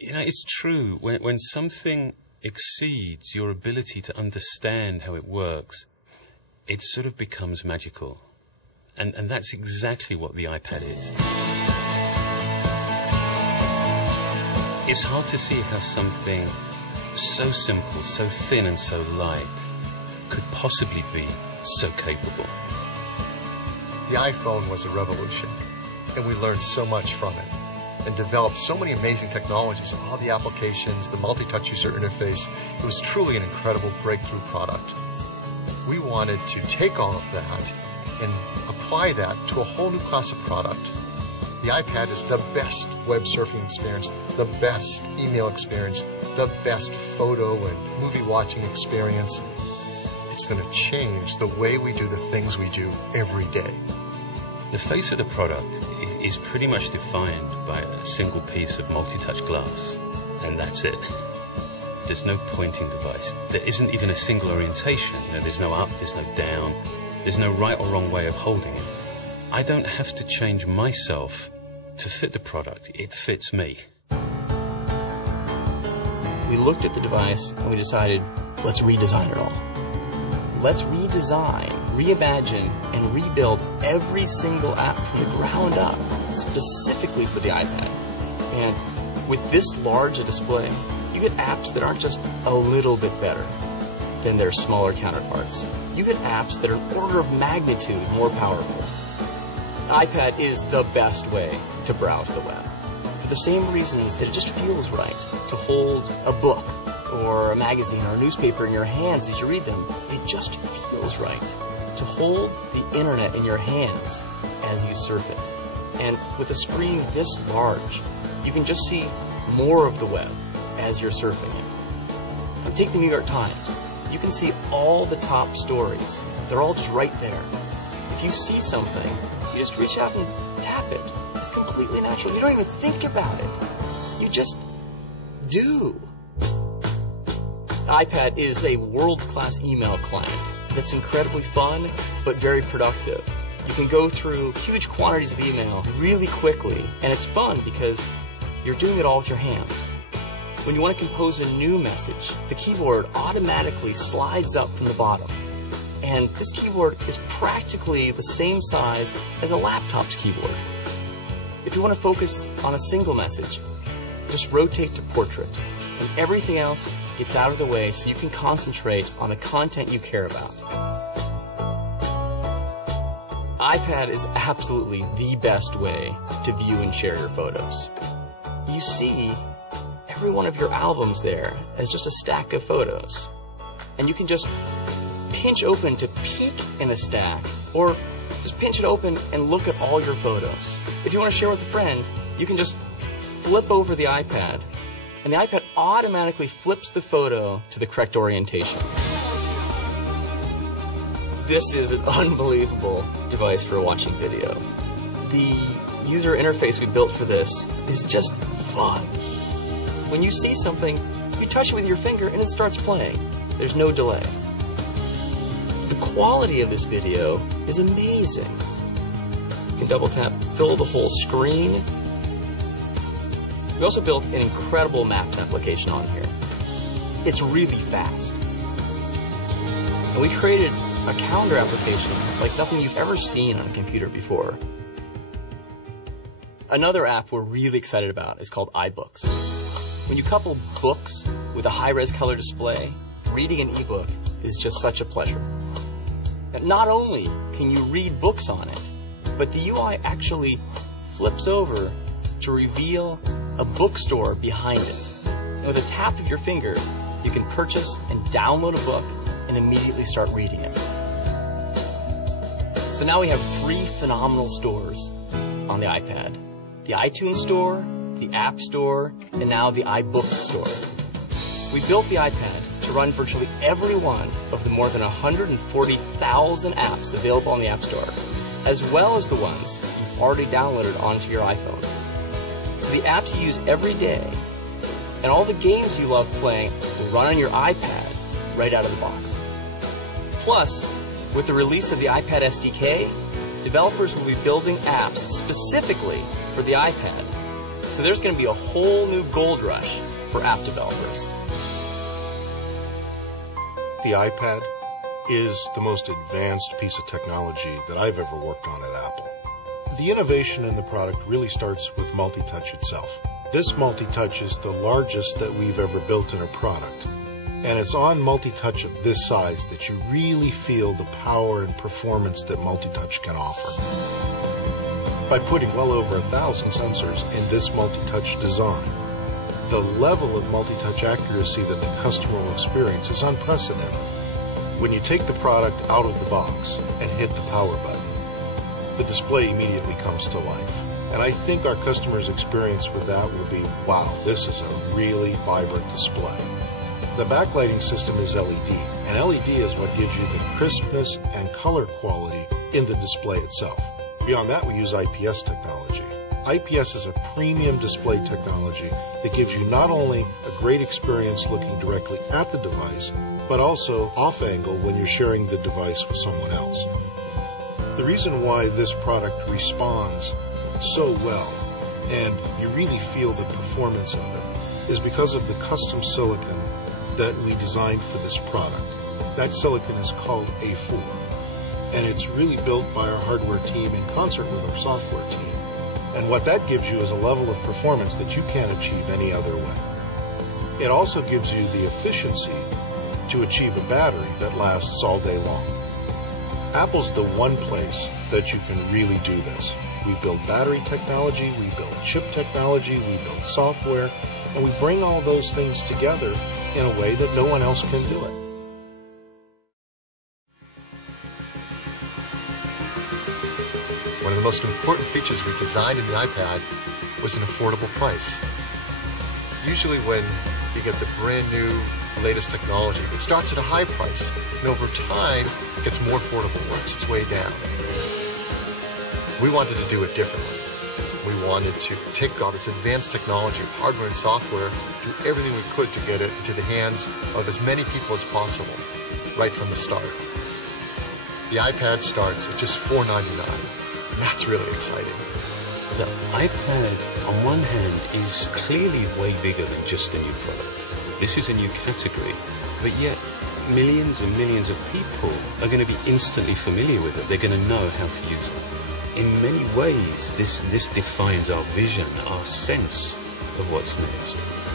You know, it's true. When something exceeds your ability to understand how it works, it sort of becomes magical. And that's exactly what the iPad is. It's hard to see how something so simple, so thin and so light could possibly be so capable. The iPhone was a revolution, and we learned so much from it and developed so many amazing technologies, all the applications, the multi-touch user interface. It was truly an incredible breakthrough product. We wanted to take all of that and apply that to a whole new class of product. The iPad is the best web surfing experience, the best email experience, the best photo and movie watching experience. It's going to change the way we do the things we do every day. The face of the product is pretty much defined by a single piece of multi-touch glass, and that's it. There's no pointing device. There isn't even a single orientation. You know, there's no up, there's no down, there's no right or wrong way of holding it. I don't have to change myself to fit the product. It fits me. We looked at the device and we decided, let's redesign it all. Let's redesign, reimagine, and rebuild every single app from the ground up, specifically for the iPad. And with this large a display, you get apps that aren't just a little bit better than their smaller counterparts. You get apps that are an order of magnitude more powerful. The iPad is the best way to browse the web, for the same reasons that it just feels right to hold a book or a magazine or a newspaper in your hands as you read them. It just feels right to hold the internet in your hands as you surf it. And with a screen this large, you can just see more of the web as you're surfing it. And take the New York Times. You can see all the top stories. They're all just right there. If you see something, you just reach out and tap it. It's completely natural. You don't even think about it. You just do. The iPad is a world-class email client that's incredibly fun, but very productive. You can go through huge quantities of email really quickly, and it's fun because you're doing it all with your hands. When you want to compose a new message, the keyboard automatically slides up from the bottom. And this keyboard is practically the same size as a laptop's keyboard. If you want to focus on a single message, just rotate to portrait, and everything else gets out of the way so you can concentrate on the content you care about. iPad is absolutely the best way to view and share your photos. You see every one of your albums there as just a stack of photos. And you can just pinch open to peek in a stack, or just pinch it open and look at all your photos. If you want to share with a friend, you can just flip over the iPad, and the iPad automatically flips the photo to the correct orientation. This is an unbelievable device for watching video. The user interface we built for this is just fun. When you see something, you touch it with your finger and it starts playing. There's no delay. The quality of this video is amazing. You can double tap, fill the whole screen. We also built an incredible maps application on here. It's really fast. And we created a calendar application like nothing you've ever seen on a computer before. Another app we're really excited about is called iBooks. When you couple books with a high-res color display, reading an ebook is just such a pleasure. And not only can you read books on it, but the UI actually flips over to reveal a bookstore behind it. And with a tap of your finger, you can purchase and download a book and immediately start reading it. So now we have 3 phenomenal stores on the iPad. The iTunes Store, the App Store, and now the iBooks Store. We built the iPad to run virtually every one of the more than 140,000 apps available on the App Store, as well as the ones you've already downloaded onto your iPhone. So the apps you use every day and all the games you love playing will run on your iPad right out of the box. Plus, with the release of the iPad SDK, developers will be building apps specifically for the iPad So there's going to be a whole new gold rush for app developers. The iPad is the most advanced piece of technology that I've ever worked on at Apple. The innovation in the product really starts with multi-touch itself. This multi-touch is the largest that we've ever built in a product. And it's on multi-touch of this size that you really feel the power and performance that multi-touch can offer. By putting well over 1,000 sensors in this multi-touch design, the level of multi-touch accuracy that the customer will experience is unprecedented. When you take the product out of the box and hit the power button, the display immediately comes to life. And I think our customers' experience with that will be, wow, this is a really vibrant display. The backlighting system is LED, and LED is what gives you the crispness and color quality in the display itself. Beyond that, we use IPS technology. IPS is a premium display technology that gives you not only a great experience looking directly at the device, but also off-angle when you're sharing the device with someone else. The reason why this product responds so well, and you really feel the performance of it, is because of the custom silicon that we designed for this product. That silicon is called A4, and it's really built by our hardware team in concert with our software team. And what that gives you is a level of performance that you can't achieve any other way. It also gives you the efficiency to achieve a battery that lasts all day long. Apple's the one place that you can really do this. We build battery technology, we build chip technology, we build software, and we bring all those things together in a way that no one else can do it. One of the most important features we designed in the iPad was an affordable price. Usually when you get the brand new, latest technology, it starts at a high price, and over time, it gets more affordable, works its way down. We wanted to do it differently. We wanted to take all this advanced technology, hardware and software, do everything we could to get it into the hands of as many people as possible, right from the start. The iPad starts at just $4.99, and that's really exciting. The iPad, on one hand, is clearly way bigger than just a new product. This is a new category, but yet millions and millions of people are going to be instantly familiar with it. They're going to know how to use it. In many ways, this defines our vision, our sense of what's next.